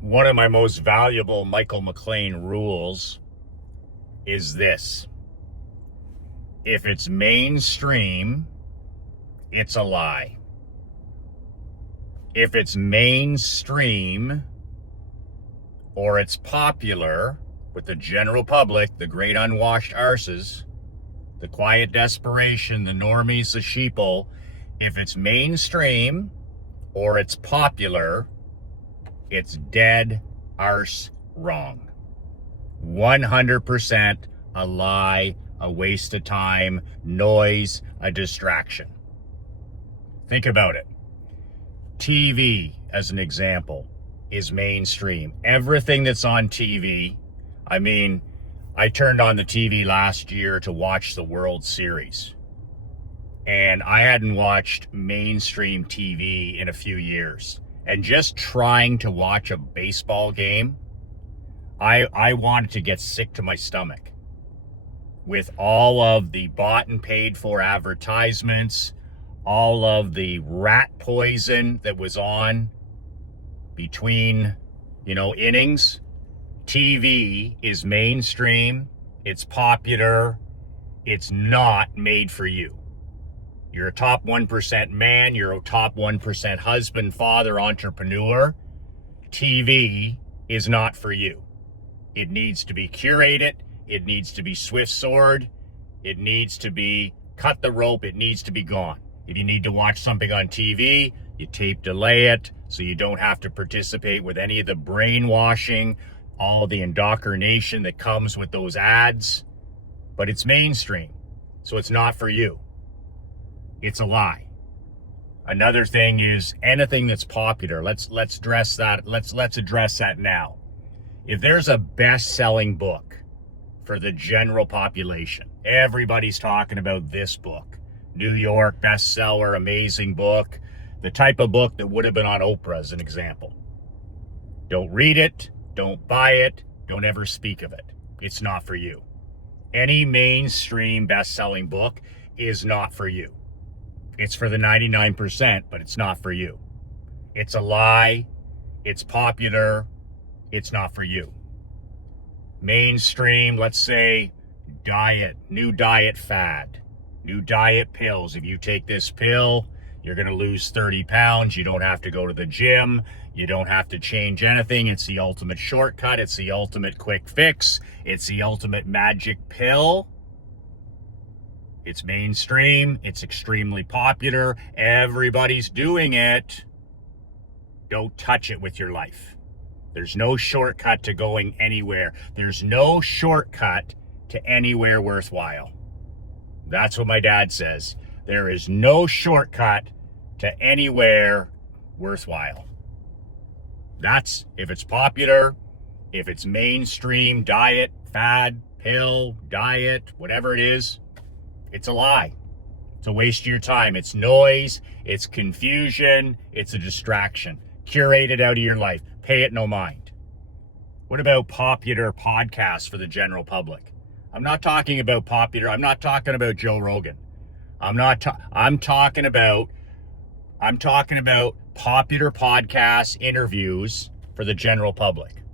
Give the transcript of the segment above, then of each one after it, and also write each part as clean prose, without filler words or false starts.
One of my most valuable Michael McLean rules is this. If it's mainstream, it's a lie. If it's mainstream or it's popular with the general public, the great unwashed arses, the quiet desperation, the normies, the sheeple, if it's mainstream or it's popular, it's dead arse wrong. 100% a lie, a waste of time, noise, a distraction. Think about it. TV, as an example, is mainstream. Everything that's on TV, I turned on the TV last year to watch the World Series. And I hadn't watched mainstream TV in a few years. And just trying to watch a baseball game, I wanted to get sick to my stomach with all of the bought and paid for advertisements, all of the rat poison that was on between, innings. TV is mainstream. It's popular. It's not made for you. You're a top 1% man. You're a top 1% husband, father, entrepreneur. TV is not for you. It needs to be curated. It needs to be swift sword. It needs to be cut the rope. It needs to be gone. If you need to watch something on TV, you tape delay it so you don't have to participate with any of the brainwashing, all the indoctrination that comes with those ads. But it's mainstream, so it's not for you. It's a lie. Another thing is anything that's popular. Let's address that. Let's address that now. If there's a best-selling book for the general population, everybody's talking about this book. New York bestseller, amazing book, the type of book that would have been on Oprah as an example. Don't read it, don't buy it, don't ever speak of it. It's not for you. Any mainstream best-selling book is not for you. It's for the 99%, but it's not for you. It's a lie. It's popular. It's not for you. Mainstream, let's say, diet, new diet fad, new diet pills. If you take this pill, you're going to lose 30 pounds. You don't have to go to the gym. You don't have to change anything. It's the ultimate shortcut. It's the ultimate quick fix. It's the ultimate magic pill. It's mainstream. It's extremely popular. Everybody's doing it. Don't touch it with your life. There's no shortcut to going anywhere. There's no shortcut to anywhere worthwhile. That's what my dad says. There is no shortcut to anywhere worthwhile. That's if it's popular, if it's mainstream, diet, fad, pill, diet, whatever it is, it's a lie. It's a waste of your time. It's noise. It's confusion. It's a distraction. Curate it out of your life. Pay it no mind. What about popular podcasts for the general public? I'm not talking about popular. I'm not talking about Joe Rogan. I'm talking about popular podcast interviews for the general public.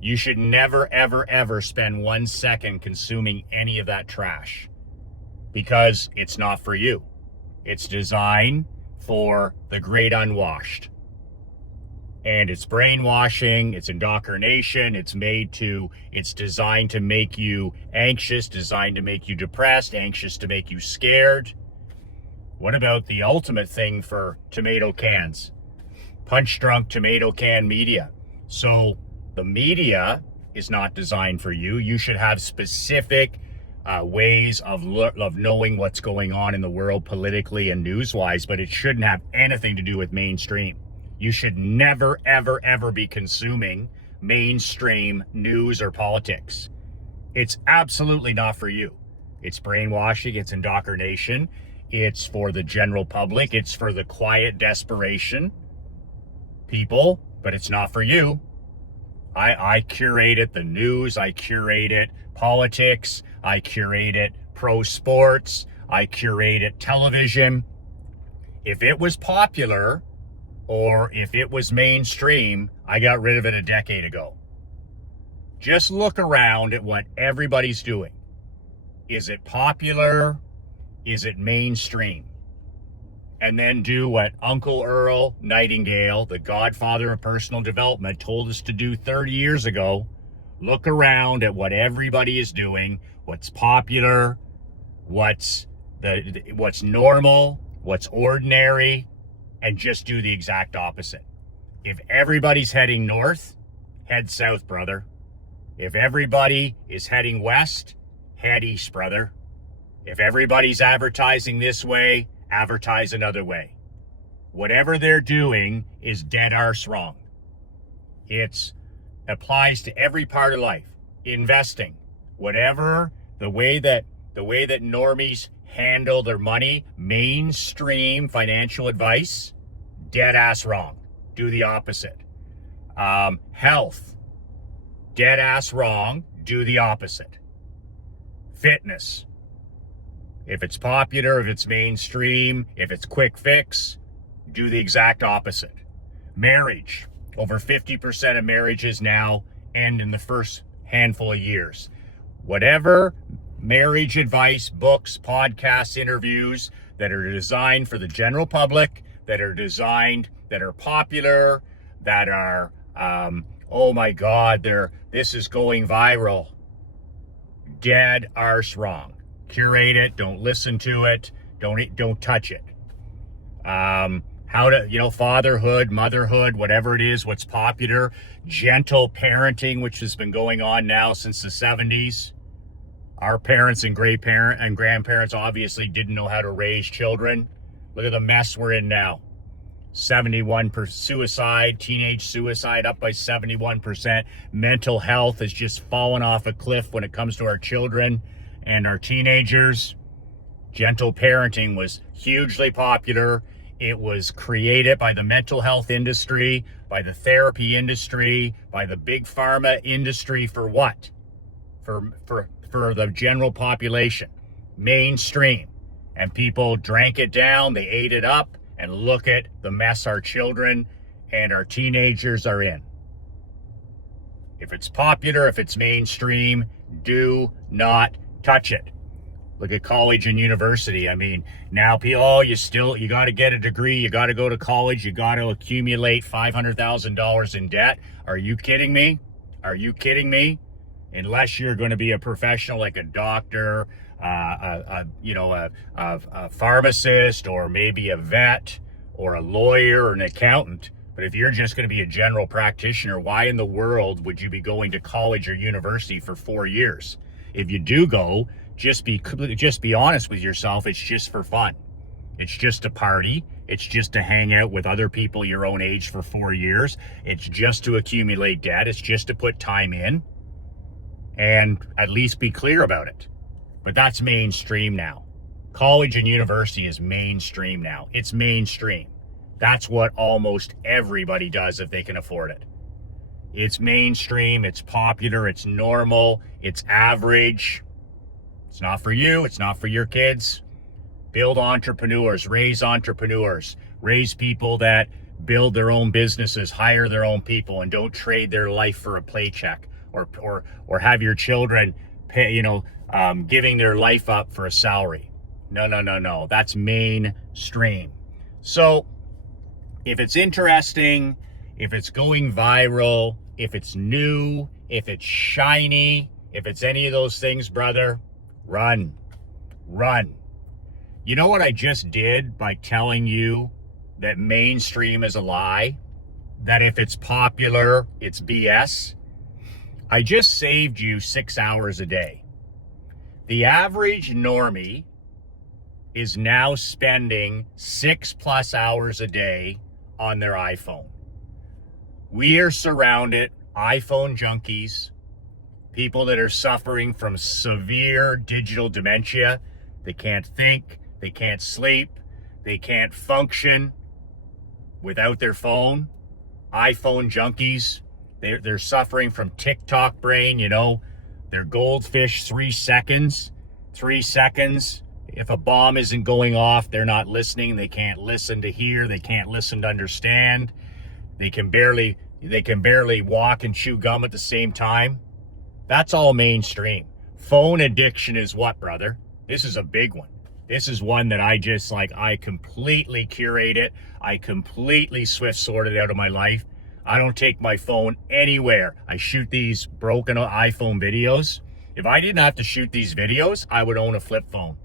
You should never, ever, ever spend 1 second consuming any of that trash because it's not for you. It's designed for the great unwashed. And it's brainwashing, it's indoctrination, it's designed to make you anxious, designed to make you depressed, anxious to make you scared. What about the ultimate thing for tomato cans? Punch-drunk tomato can media. So the media is not designed for you. You should have specific ways of knowing what's going on in the world politically and news-wise, but it shouldn't have anything to do with mainstream. You should never, ever, ever be consuming mainstream news or politics. It's absolutely not for you. It's brainwashing, it's indoctrination, it's for the general public, it's for the quiet desperation people, but it's not for you. I curate it, the news, I curate it, politics, I curate it, pro sports, I curate it, television. If it was popular, or if it was mainstream, I got rid of it a decade ago. Just look around at what everybody's doing. Is it popular? Is it mainstream? And then do what Uncle Earl Nightingale, the godfather of personal development, told us to do 30 years ago. Look around at what everybody is doing, what's popular, what's normal, what's ordinary, and just do the exact opposite. If everybody's heading north, head south, brother. If everybody is heading west, head east, brother. If everybody's advertising this way, advertise another way. Whatever they're doing is dead arse wrong. It applies to every part of life. Investing, whatever, the way that normies handle their money, mainstream financial advice, dead ass wrong. Do the opposite. Health, dead ass wrong. Do the opposite. Fitness, if it's popular, if it's mainstream, if it's quick fix, do the exact opposite. Marriage, over 50% of marriages now end in the first handful of years. Whatever marriage advice, books, podcasts, interviews that are designed for the general public, that are popular, that are, oh my God, this is going viral. Dead arse wrong. Curate it. Don't listen to it. Don't touch it. How to, fatherhood, motherhood, whatever it is, what's popular. Gentle parenting, which has been going on now since the 70s. Our parents and grandparents obviously didn't know how to raise children. Look at the mess we're in now. 71% suicide, teenage suicide up by 71%. Mental health has just fallen off a cliff when it comes to our children and our teenagers. Gentle parenting was hugely popular. It was created by the mental health industry, by the therapy industry, by the big pharma industry for what? For the general population. Mainstream. And people drank it down, they ate it up, and look at the mess our children and our teenagers are in. If it's popular, if it's mainstream, do not touch it. Look at college and university. I mean, now people, you got to get a degree, you got to go to college, you got to accumulate $500,000 in debt. Are you kidding me? Are you kidding me? Unless you're going to be a professional like a doctor, a pharmacist, or maybe a vet, or a lawyer, or an accountant. But if you're just going to be a general practitioner, why in the world would you be going to college or university for 4 years? If you do go, just be honest with yourself. It's just for fun. It's just a party. It's just to hang out with other people your own age for 4 years. It's just to accumulate debt. It's just to put time in and at least be clear about it. But that's mainstream now. College and university is mainstream now. It's mainstream. That's what almost everybody does if they can afford it. It's mainstream, it's popular, it's normal, it's average. It's not for you, it's not for your kids. Build entrepreneurs, raise people that build their own businesses, hire their own people, and don't trade their life for a paycheck or have your children pay, giving their life up for a salary. No. That's mainstream. So if it's interesting, if it's going viral, if it's new, if it's shiny, if it's any of those things, brother, run. You know what I just did by telling you that mainstream is a lie? That if it's popular, it's BS? I just saved you 6 hours a day. The average normie is now spending 6+ hours a day on their iPhone. We are surrounded, iPhone junkies, people that are suffering from severe digital dementia. They can't think, they can't sleep, they can't function without their phone. iPhone junkies, they're suffering from TikTok brain, their goldfish 3 seconds. 3 seconds If a bomb isn't going off, they're not listening. They can't listen to hear. They can't listen to understand. They can barely walk and chew gum at the same time. That's all mainstream. Phone addiction is what, brother? This is a big one. This is one that I completely curate it. I completely swift sort it out of my life. I don't take my phone anywhere. I shoot these broken iPhone videos. If I didn't have to shoot these videos, I would own a flip phone.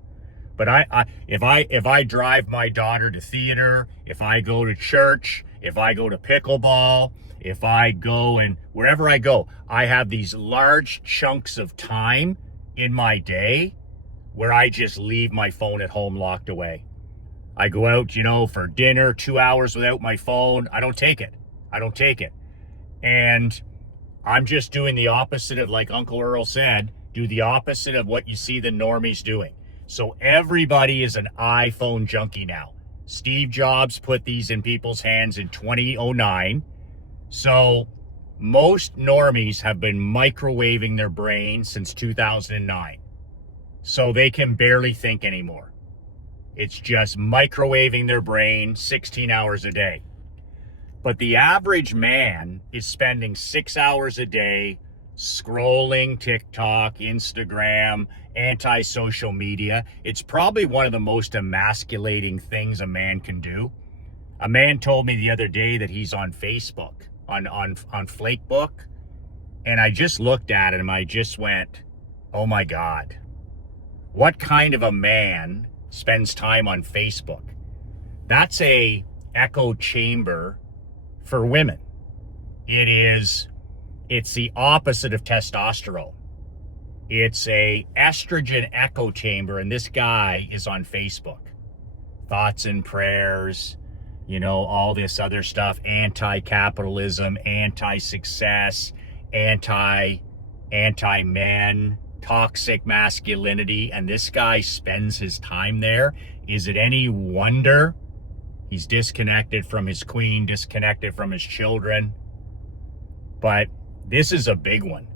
But if I drive my daughter to theater, if I go to church, if I go to pickleball, if I go and wherever I go, I have these large chunks of time in my day where I just leave my phone at home locked away. I go out, for dinner, 2 hours without my phone. I don't take it. And I'm just doing the opposite of, like Uncle Earl said, do the opposite of what you see the normies doing. So everybody is an iPhone junkie now. Steve Jobs put these in people's hands in 2009. So most normies have been microwaving their brain since 2009. So they can barely think anymore. It's just microwaving their brain 16 hours a day. But the average man is spending 6 hours a day scrolling TikTok, Instagram, anti-social media. It's probably one of the most emasculating things a man can do. A man told me the other day that he's on Facebook, on Flakebook, and I just looked at it and I just went, oh my God. What kind of a man spends time on Facebook? That's a echo chamber for women. It's the opposite of testosterone. It's a estrogen echo chamber, and this guy is on Facebook. Thoughts and prayers, all this other stuff, anti-capitalism, anti-success, anti-men, toxic masculinity, and this guy spends his time there. Is it any wonder he's disconnected from his queen, disconnected from his children? But this is a big one.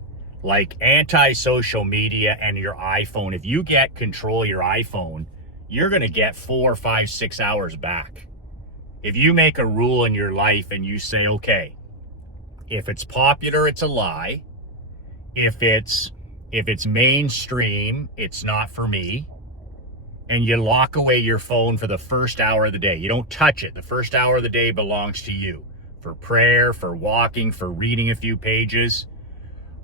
Like anti-social media and your iPhone. If you get control of your iPhone, you're going to get 4, 5, 6 hours back. If you make a rule in your life and you say, okay, if it's popular, it's a lie. If it's mainstream, it's not for me. And you lock away your phone for the first hour of the day. You don't touch it. The first hour of the day belongs to you. For prayer, for walking, for reading a few pages.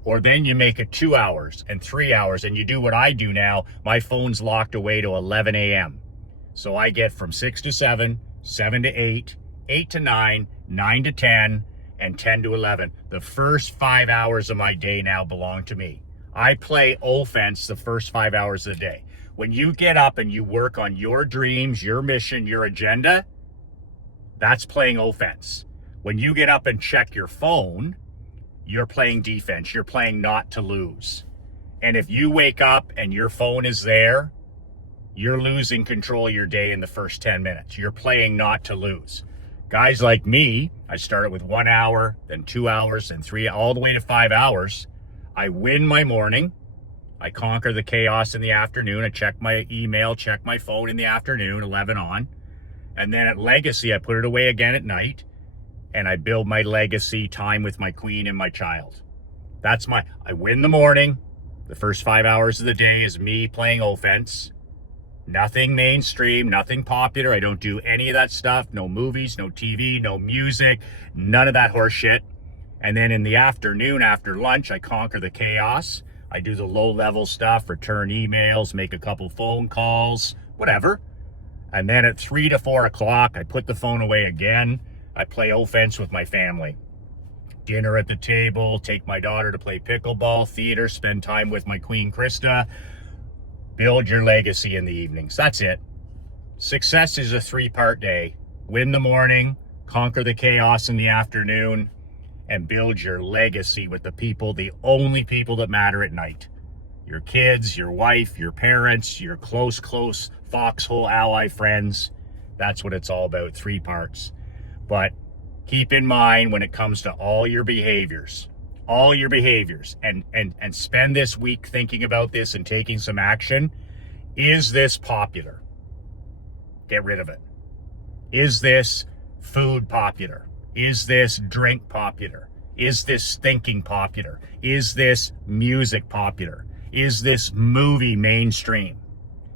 Or then you make it 2 hours and 3 hours, and you do what I do now. My phone's locked away to 11 a.m. So I get from 6 to 7, 7 to 8, 8 to 9, 9 to 10, and 10 to 11. The first 5 hours of my day now belong to me. I play offense the first 5 hours of the day. When you get up and you work on your dreams, your mission, your agenda, that's playing offense. When you get up and check your phone, you're playing defense. You're playing not to lose. And if you wake up and your phone is there, you're losing control of your day in the first 10 minutes. You're playing not to lose. Guys like me, I started with 1 hour, then 2 hours, then 3, all the way to 5 hours. I win my morning. I conquer the chaos in the afternoon. I check my email, check my phone in the afternoon, 11 on. And then at Legacy, I put it away again at night. And I build my legacy time with my queen and my child. I win the morning. The first 5 hours of the day is me playing offense. Nothing mainstream, nothing popular. I don't do any of that stuff. No movies, no TV, no music, none of that horse shit. And then in the afternoon, after lunch, I conquer the chaos. I do the low-level stuff, return emails, make a couple phone calls, whatever. And then at 3 to 4 o'clock, I put the phone away again. I play offense with my family. Dinner at the table, take my daughter to play pickleball, theater, spend time with my queen, Krista. Build your legacy in the evenings. That's it. Success is a 3-part day. Win the morning, conquer the chaos in the afternoon, and build your legacy with the only people that matter at night. Your kids, your wife, your parents, your close foxhole ally friends. That's what it's all about, 3 parts. But keep in mind when it comes to all your behaviors, and spend this week thinking about this and taking some action. Is this popular? Get rid of it. Is this food popular? Is this drink popular? Is this thinking popular? Is this music popular? Is this movie mainstream?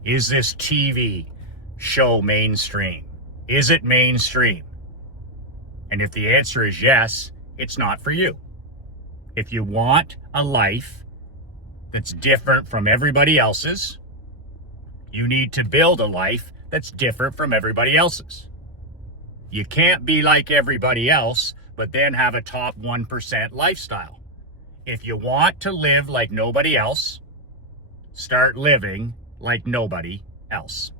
Is this TV show mainstream? Is it mainstream? And if the answer is yes, it's not for you. If you want a life that's different from everybody else's, you need to build a life that's different from everybody else's. You can't be like everybody else, but then have a top 1% lifestyle. If you want to live like nobody else, start living like nobody else.